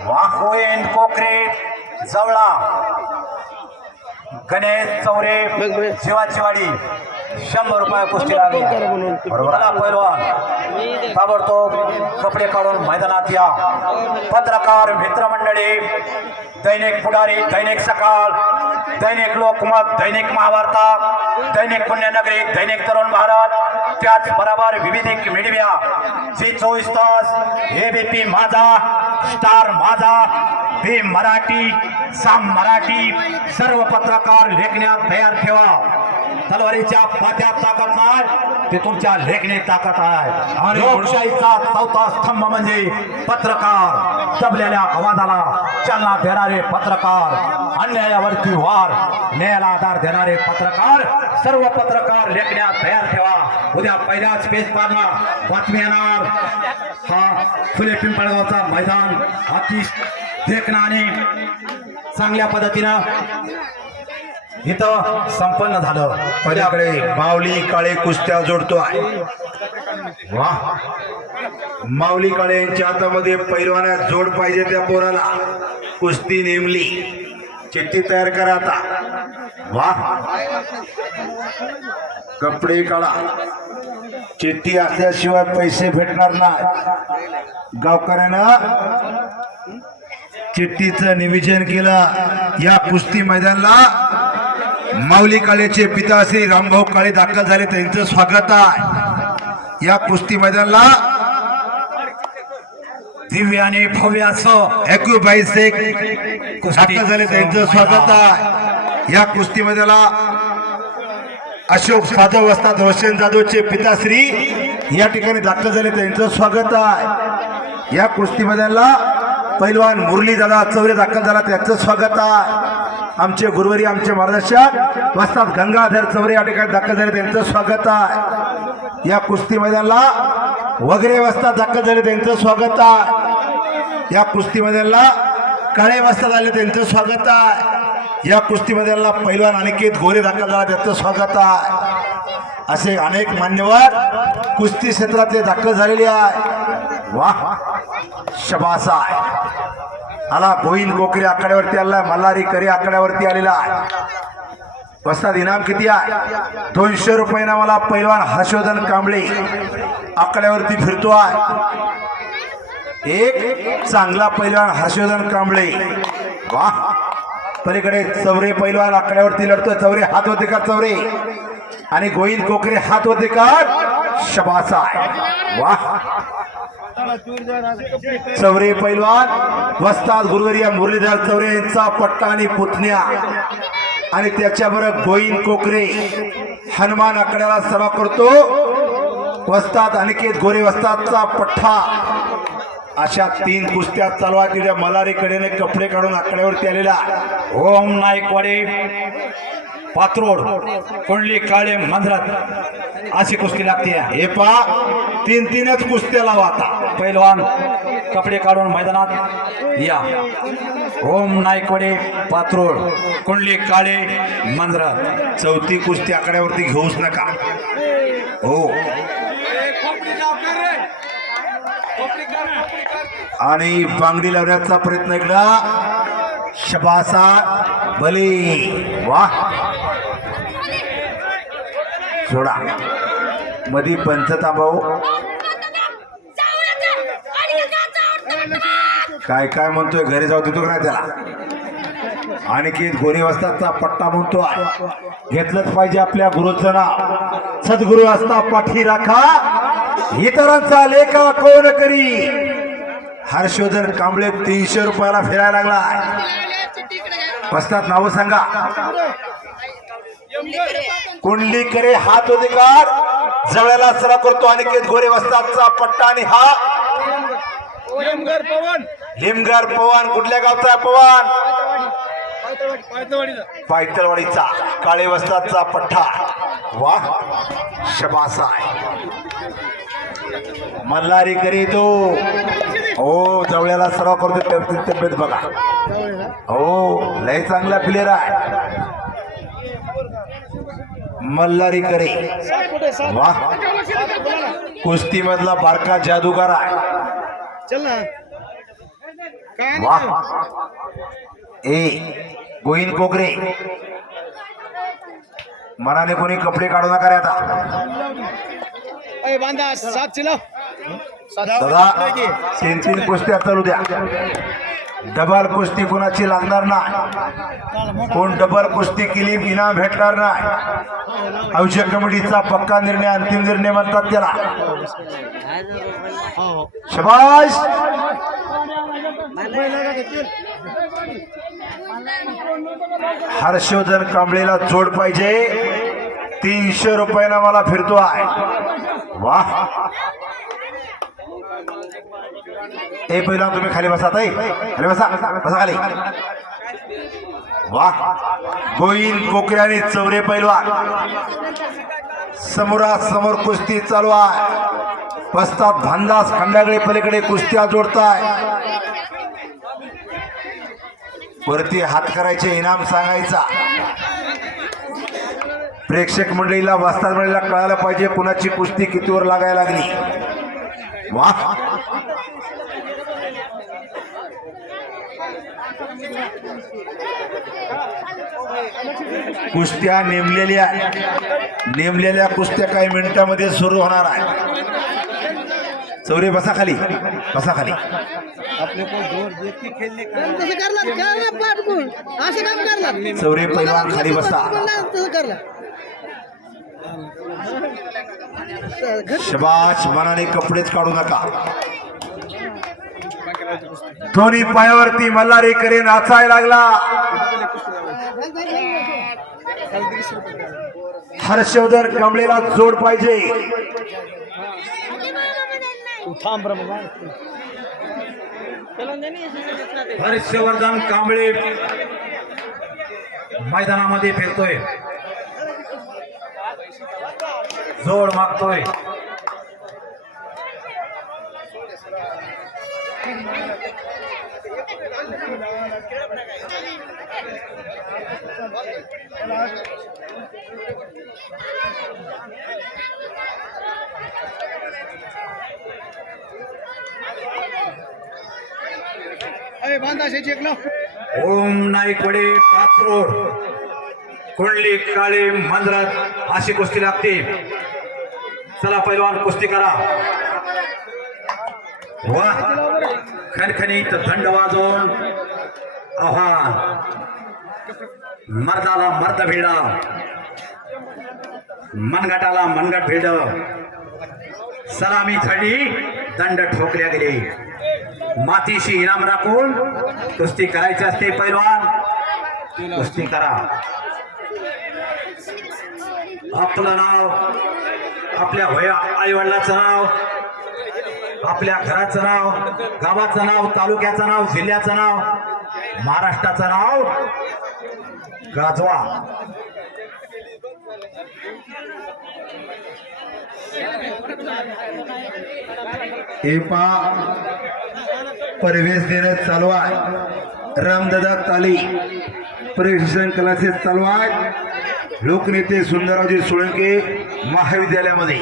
वाकोयन कोकरे जवळा. गणेश चौरे शिवाचीवाडी शंभर रुपये कुस्ती लागली. बरोबर पैलवान? ताबडतोब कपडे काढून मैदानात या. पत्रकार मित्रमंडळी दैनिक पुढारी दैनिक सकाळ दैनिक लोकमत दैनिक महावार्ता दैनिक पुण्यनगरी दैनिक तरुण भारत त्याच बरोबर विविध मीडिया जी चोवीस तास एबीपी माझा स्टार माझा बी मराठी साम मराठी सर्व पत्रकार लेखण्यात तयार ठेवा. तलवारीच्या पात्यात ताकद नाही ते तुमच्या लेखणी ताकद आहे. आणि लोकशाहीचा चौथा स्तंभ म्हणजे पत्रकार. दबलेल्या आवाजाला चालना देणारे पत्रकार. अन्यायावरती वार? न्यायाला आधार देणारे पत्रकार सर्व पत्रकार लेखण्यात तयार ठेवा. उद्या पहिल्याच पेज पाडणार. बातमी येणार. हा फुले पिंपळगावचा मैदान अति देखणं आणि चांगल्या पद्धतीनं इथं संपन्न झालं. पहिल्याकडे माऊली काळे कुस्त्या जोडतो आहे. वा. माऊली काळे यांच्या हातामध्ये पैलवानात जोड पाहिजे त्या पोराला. कुस्ती नेमली. चिठ्ठी तयार करा आता. वा. कपडे काढा. चिठ्ठी असल्याशिवाय पैसे भेटणार नाही. गावकऱ्यानं चिठ्ठीचं निवेदन केलं. या कुस्ती मैदानाला माऊली काळेचे पिता श्री रामभाऊ काळे दाखल झाले. त्यांचं स्वागत आहे. या कुस्ती मैदानाला दिव्य आणि भव्य असं एक्युबाईस दाखल झाले त्यांचं स्वागत आहे. या कुस्ती अशोक साधव असतात रोशन जाधवचे पिताश्री या ठिकाणी दाखल झाले त्यांचं स्वागत आहे. या कुस्ती मैदानाला पैलवान मुरली दादा चौरे दाखल झाला त्यांचं स्वागत आहे. आमचे गुरुवारी आमचे मार्गदर्शक वस्तात गंगाधर चौरे या ठिकाणी दाखल झाले त्यांचं स्वागत आहे. या कुस्ती मैदानाला वगैरे वाजता दाखल झाले त्यांचं स्वागत आहे. या कुस्तीमध्येला काळे वाजता झाले त्यांचं स्वागत आहे. या कुस्तीमध्येला पहिला पैलवान अनिकेत गोरे दाखल झाला त्यांचं स्वागत आहे. असे अनेक मान्यवर कुस्ती क्षेत्रातले दाखल झालेले आहे वा शबासा आहे. आला गोविंद कोकरे आकड्यावरती आला मल्हारी करे आकड्यावरती आलेला आहे. वस्ताद इनाम किती आहे? दोनशे रुपये मला पैलवान हर्षवर्धन कांबळे आकड्यावरती फिरतो आहे. एक चांगला पैलवान हर्षवर्धन कांबळे. वा. पलीकडे चौरे पैलवान आकड्यावरती लढतो चौरे हात होते का चौरे. आणि गोविंद कोकरे हात होते का शबासा वा. चौरे पैलवान वस्ताद गुरुवरिया मुरलीधर चौरे यांचा पट्टा आणि पुतण्या. आणि त्याच्याबरोबर गोविंद कोकरे. हनुमान आकड्याला सभा करतो. वस्तात अनिकेत गोरे वस्तातचा पठ्ठा. अशा तीन कुस्त्या चालवा तिच्या मलारीकडेने कपडे काढून आकड्यावरती आलेला. ओम नाईकवाडे. पात्रोड. कोंडली काळे मांजरात अशी कुस्ती लागते. हे पा तीन तीनच कुस्त्या लावा आता. पैलवान. कपडे काढून मैदानात या. ओम नायकवडे पात्रोळ कुंडली काळे मंद्रात चौथी कुस्ती आकड्यावरती घेऊच नका. हो. आणि बांगडी लावण्याचा प्रयत्न केला. शबासा भले वा सोडा. मधी पंचतांबाऊ काय काय म्हणतोय? घरी जाऊ देतो का त्याला? आणखी गोरी वस्ताचा पट्टा म्हणतो घेतलंच पाहिजे आपल्या गुरुचं नाव सद्गुरु असता पाठी राखा. इतरांचा लेखा कोण करी? हर्षोधन कांबळे तीनशे रुपयाला फिरायला लागला वस्तात नाव सांगा. कुंडली करे हात अधिकार जवळला सरा करतो. अनिकेत गोरे वस्ताचा पट्टा आणि हा पवन. लिमगार पवान कुठल्या गावचा आहे पवान पायतळवाडीचा काळे वस्तादचा पठ्ठा. वा शबासा मल्हारी करी तो. हो जवळ्याला सराव करतो तब्येत तब्येत बघा. हो लय चांगला प्लेअर आहे. मल्हारी करे. वा. कुस्ती मधला बारका जादूगार आहे. चल ना. काय वा ए गोविंद कोकरे. मनाने कोणी कपडे काढू नका रे आता. बांधा सात चिलो दादा तीन तीन कुस्त्या चालू द्या. डबल कुस्ती कुणाची लागणार नाही. कोण डबल कुस्ती केली इनाम भेटणार नाही. आयुष्य कमिटीचा पक्का निर्णय अंतिम निर्णय म्हणतात त्याला. शबाश हर्षवर्धन कांबळेला जोड पाहिजे. तीनशे रुपयाला मला फिरतो आहे वा ते पहिला तुम्ही खाली बसा ताई. खाली बसा. बसा खाली. वा गोईन कोकरे आणि चौरे पैलवान. समोरासमोर कुस्ती चालू आहे. बसतात भांदास खंडाकडे पलीकडे कुस्त्या जोडताय. वरती हात करायचे इनाम सांगायचा. प्रेक्षक मंडळीला वस्ताद मंडळीला कळायला पाहिजे कुणाची कुस्ती कितीवर लागायला लागली. वा कुस्त्या नेमलेल्या नेमलेल्या कुस्त्या काही मिनिटामध्ये सुरू होणार आहे चौरे बसा खाली बसा खाली. तसं करला काय पाठकून असं काम करला चौरे पैलवान खाली बसा. शबाश मनाने कपडेच काढू नका. दोन्ही पायावरती मल्हारी करे नाचायला लागला. हर्षवर्धन कमळेला जोड पाहिजे. हर्षवर्धन कांबळे मैदानामध्ये फिरतोय. जोड मागतोय. ओम नाईकवडे कात्रोड. कोंडली काळे मंद्रात अशी कुस्ती लागते. चला पैलवान कुस्ती करा. वा. खणखणीत थंड वाजवून. आव्हान. मर्दाला मर्द भिड. मनगटाला मनगट भिड. सलामी झाली दंड ठोकल्या गेले. मातीशी इनाम राखून कुस्ती करायची असते पैलवान. कुस्ती करा. आपलं नाव आपल्या वया आई वडिलाचं नाव आपल्या घराचं नाव गावाचं नाव तालुक्याचं नाव जिल्ह्याचं नाव महाराष्ट्राचं नाव गाजवा. हे पा प्रवेश देण्यात चालू आहे. रामदादा ताली. प्रशिक्षण क्लासेस चालू आहेत लोकनेते सुंदररावजी सोळंके महाविद्यालयामध्ये.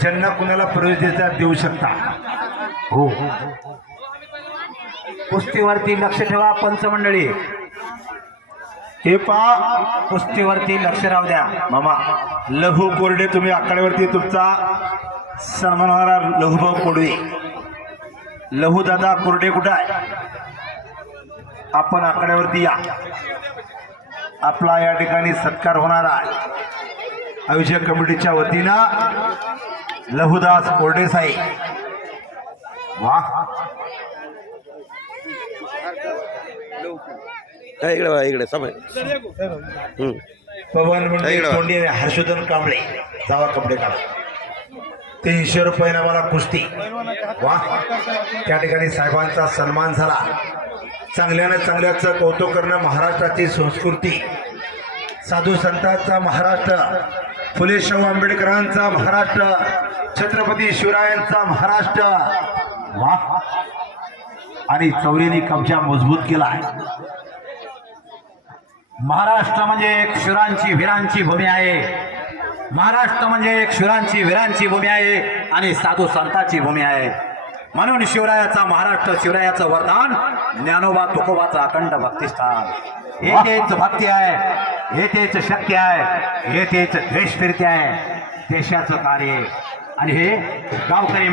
ज्यांना कुणाला प्रवेश देता देऊ शकता. हो. कुस्तीवरती लक्ष ठेवा पंचमंडळी. हे पा कुस्तीवरती लक्ष राहू द्या. मामा लघु कोरडे तुम्ही आकड्यावरती तुमचा सन्मान होणारा लघुभाऊ कोडवे. लहूदादा कोरडे कुठं आहे? आपण आकड्यावरती या. आपला या ठिकाणी सत्कार होणार आहे. आयुष्य कमिटीच्या वतीनं लहुदास कोरडे साहेब. वा इकडे बघा, इकडे पवन इकडं. तोंडी आणि हर्षवर्धन कांबळे. जावा कपडे काढा तीनशे रुपयाने मला कुस्ती. वा. त्या ठिकाणी साहेबांचा सन्मान झाला. चांगल्यानं चांगल्याचं कौतुक करणं महाराष्ट्राची संस्कृती. साधू संतांचा महाराष्ट्र. फुले शाहू आंबेडकरांचा महाराष्ट्र. छत्रपती शिवरायांचा महाराष्ट्र. वा. आणि चौरीने कब्जा मजबूत केला. आहे महाराष्ट्र म्हणजे एक शुरांची वीरांची भूमी आहे. महाराष्ट्र म्हणजे एक शुरांची वीरांची भूमी आहे आणि साधू संतांची भूमी आहे. म्हणून शिवरायाचा महाराष्ट्र शिवरायाचं वरदान ज्ञानोबा तुकोबाचं अखंड भक्तिस्थान. हे तेच भक्ती आहे. हे तेच शक्य आहे. हे तेच देशप्रीती आहे. देशाचं कार्य. आणि हे गावकरी